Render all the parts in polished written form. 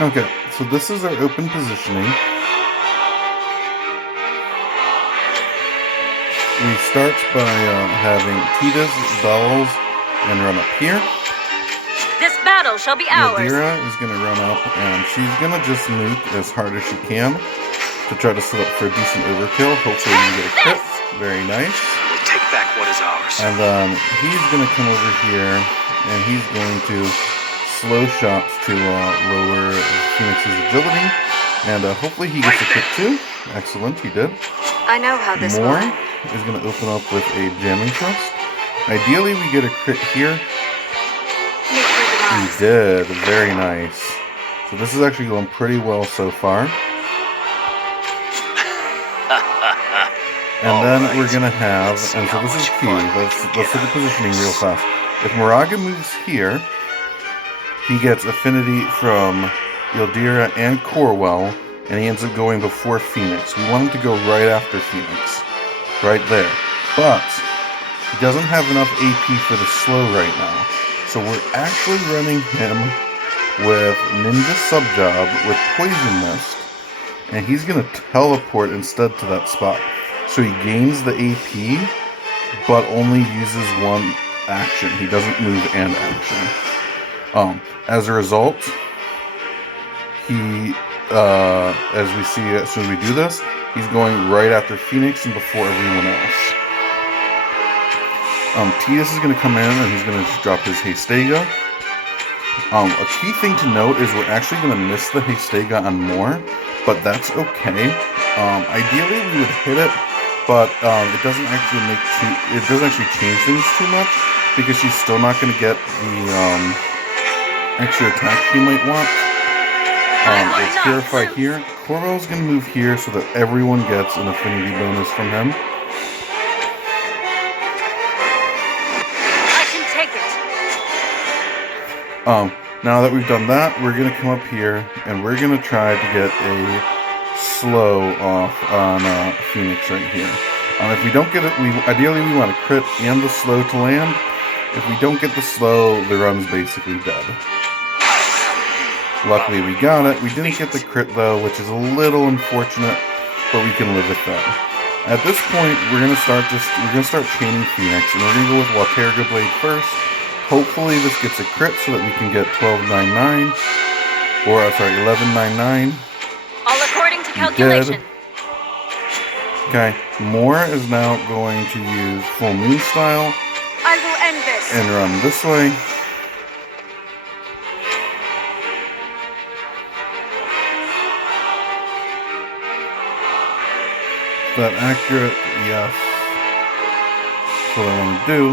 Okay, so this is our open positioning. We start by having Titas, Bells, and run up here. This battle shall be ours. Yadira is going to run up, and she's going to just nuke as hard as she can to try to set up for a decent overkill. Hopefully you get a crit. Very nice. We'll take back what is ours. And then he's going to come over here, and he's going to slow shots to lower Phoenix's agility. And hopefully he gets a crit too. Excellent, he did. I know how this Moore will end. is going to open up with a jamming thrust. Ideally, we get a crit here. We did. Very nice. So this is actually going pretty well so far. And then we're going to have, and so this is key, let's look at positioning real fast. If Moraga moves here, he gets affinity from Yildira and Corwell, and he ends up going before Phoenix. We want him to go right after Phoenix. Right there. But he doesn't have enough AP for the slow right now. So we're actually running him with Ninja Subjob with Poison Mist, and he's going to teleport instead to that spot. So he gains the AP, but only uses one action. He doesn't move and action. As a result, he, as we see as soon as we do this, he's going right after Phoenix and before everyone else. Titus is going to come in and he's going to just drop his Hastega. A key thing to note is we're actually going to miss the Hastega on Moore, but that's okay. Ideally we would hit it, but it doesn't actually change things too much because she's still not going to get the extra attack she might want. We'll Purify here. Corval's going to move here so that everyone gets an affinity bonus from him. Now that we've done that, we're going to come up here and we're going to try to get a slow off on Phoenix right here. If we don't get it, ideally we want a crit and the slow to land. If we don't get the slow, the run's basically dead. Luckily we got it. We didn't get the crit though, which is a little unfortunate, but we can live with that. At this point, we're gonna start chaining Phoenix, and we're gonna go with Waterga Blade first. Hopefully this gets a crit so that we can get 1299, or sorry, 1199. All according to calculation. Okay, Moore is now going to use Full Moon Style. I will end this. And run this way. Is that accurate? Yes. That's what I want to do.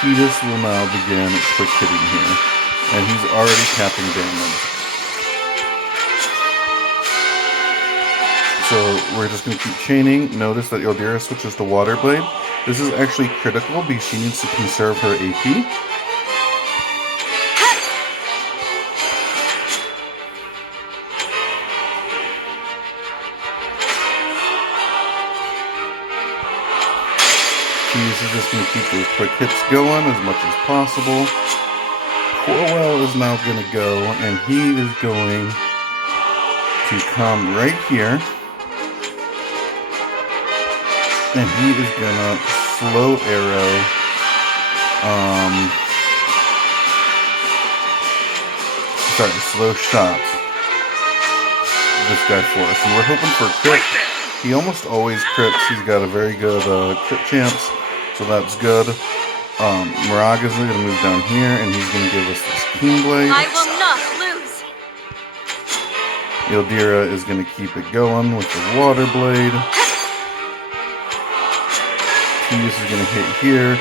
Titus will now begin quick hitting here, and he's already capping damage. So we're just going to keep chaining. Notice that Yildira switches to Water Blade. This is actually critical because she needs to conserve her AP. This is just going to keep those quick hits going as much as possible. Corwell is now going to go, and he is going to come right here. And he is going to slow arrow slow shot this guy for us. And we're hoping for a crit. He almost always crits. He's got a very good crit chance. So that's good. Moraga's going to move down here, and he's going to give us this Keen Blade. I will not lose. Yildira is going to keep it going with the Water Blade. Titus is going to hit here.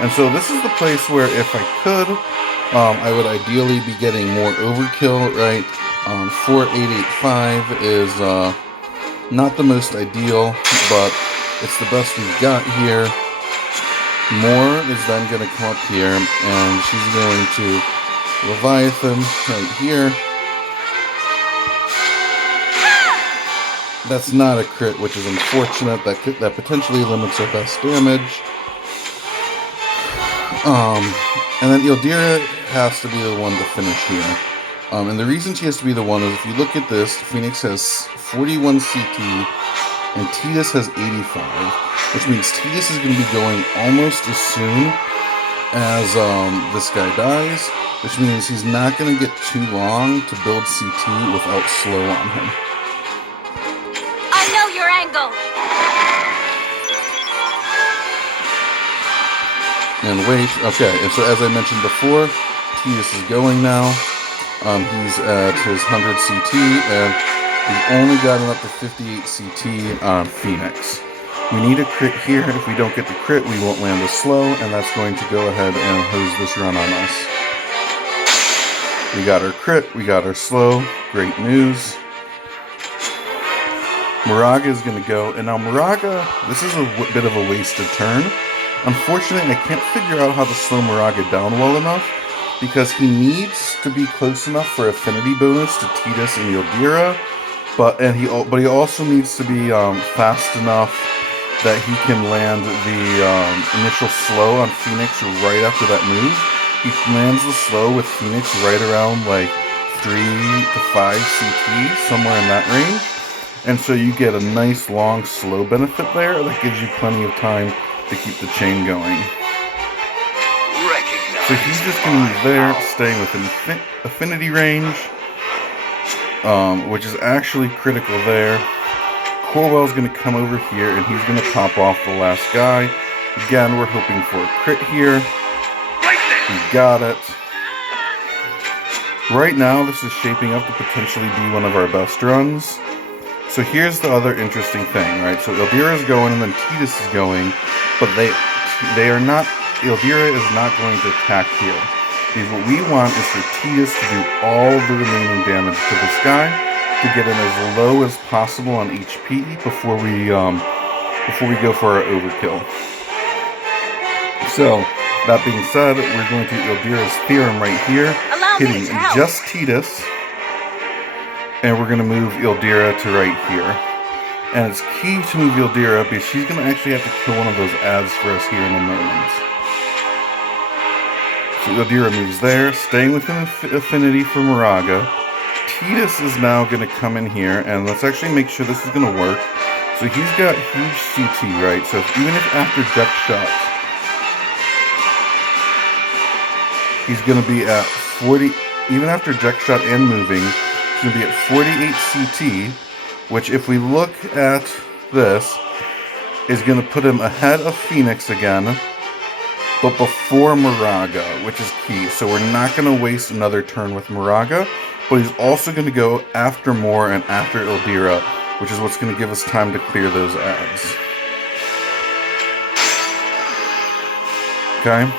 And so this is the place where if I could, I would ideally be getting more overkill, right? 4885 is not the most ideal, but it's the best we've got here. Moore is then going to come up here, and she's going to Leviathan right here. That's not a crit, which is unfortunate. That potentially limits our best damage. And then Ildira has to be the one to finish here. And the reason she has to be the one is if you look at this, Phoenix has 41 CT and Tidus has 85, which means Tidus is going to be going almost as soon as this guy dies, which means he's not going to get too long to build CT without slow on him. I know your angle. And wait, okay, and so as I mentioned before, Tidus is going now. He's at his 100 CT, and he's only gotten up to 58 CT on Phoenix. We need a crit here. If we don't get the crit, we won't land a slow, and that's going to go ahead and hose this run on us. We got our crit, we got our slow, great news. Moraga is going to go, and now Moraga, this is a bit of a wasted turn. Unfortunately, I can't figure out how to slow Moraga down well enough, because he needs to be close enough for affinity bonus to Tidus and Ildira, but he also needs to be fast enough that he can land the initial slow on Phoenix right after that move. He lands the slow with Phoenix right around like 3 to 5 CT, somewhere in that range, and so you get a nice long slow benefit there that gives you plenty of time to keep the chain going. So he's just going to move there, staying within affinity range, which is actually critical there. Corwell's going to come over here, and he's going to pop off the last guy. Again, we're hoping for a crit here. We got it. Right now, this is shaping up to potentially be one of our best runs. So here's the other interesting thing, right? So Ildira is going, and then Tidus is going, but they are not. Ildira is not going to attack here. Because what we want is for Tidus to do all the remaining damage to this guy to get him as low as possible on HP before we go for our overkill. So, that being said, we're going to Ildira's Theorem right here, hitting just Tidus, and we're going to move Ildira to right here. And it's key to move Ildira because she's going to actually have to kill one of those ads for us here in a moment. So Ildira moves there, staying within affinity for Moraga. Tidus is now going to come in here, and let's actually make sure this is going to work. So he's got huge CT, right? So even if after Deck Shot, he's going to be at 40, even after Deck Shot and moving, he's going to be at 48 CT, which if we look at this, is going to put him ahead of Phoenix again, but before Moraga, which is key. So we're not going to waste another turn with Moraga, but he's also going to go after Mor and after Ildira, which is what's going to give us time to clear those ads. Okay?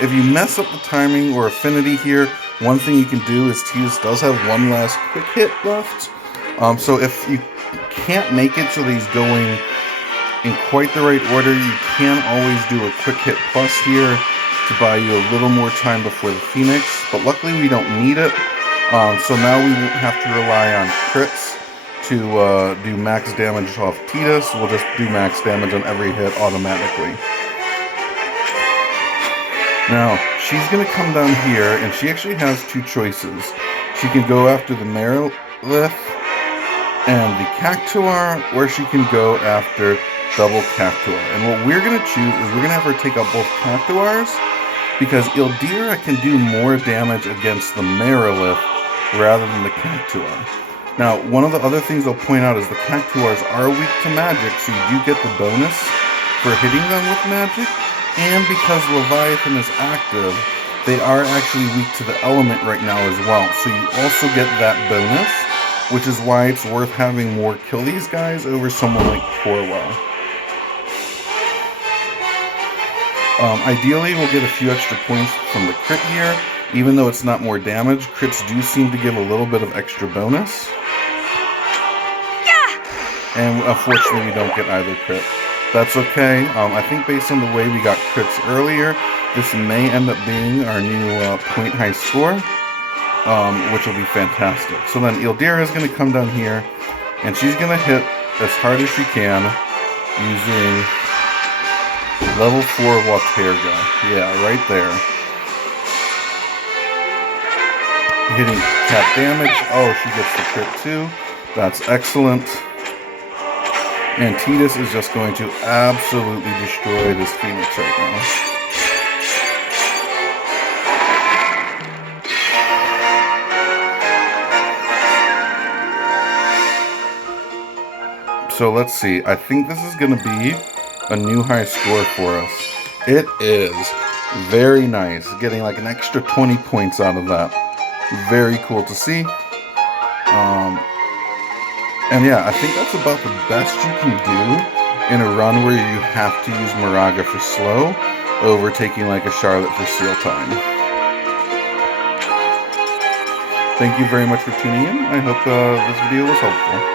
If you mess up the timing or affinity here, one thing you can do is Tidus does have one last quick hit left. So if you can't make it so that he's going in quite the right order, you can always do a quick hit plus here to buy you a little more time before the Phoenix, but luckily we don't need it, so now we won't have to rely on crits to do max damage off Tidus. We'll just do max damage on every hit automatically. Now, she's going to come down here, and she actually has two choices. She can go after the Merilith and the Cactuar, or she can go after double Cactuar. And what we're going to choose is we're going to have her take out both Cactuars, because Ildira can do more damage against the Merilith rather than the Cactuar. Now, one of the other things I'll point out is the Cactuars are weak to magic, so you do get the bonus for hitting them with magic, and because Leviathan is active, they are actually weak to the element right now as well, so you also get that bonus, which is why it's worth having Mor kill these guys over someone like Corwell. Ideally, we'll get a few extra points from the crit here. Even though it's not more damage, crits do seem to give a little bit of extra bonus. Yeah! And unfortunately, we don't get either crit. That's okay. I think based on the way we got crits earlier, this may end up being our new point high score, which will be fantastic. So then Ildira is going to come down here, and she's going to hit as hard as she can using level 4 Waterga. Yeah, right there. Hitting cap damage. Oh, she gets the crit too. That's excellent. And Tidus is just going to absolutely destroy this Phoenix right now. So let's see. I think this is going to be a new high score for us. It is. Very nice. Getting like an extra 20 points out of that. Very cool to see. And yeah, I think that's about the best you can do in a run where you have to use Moraga for slow over taking like a Charlotte for seal time. Thank you very much for tuning in. I hope this video was helpful.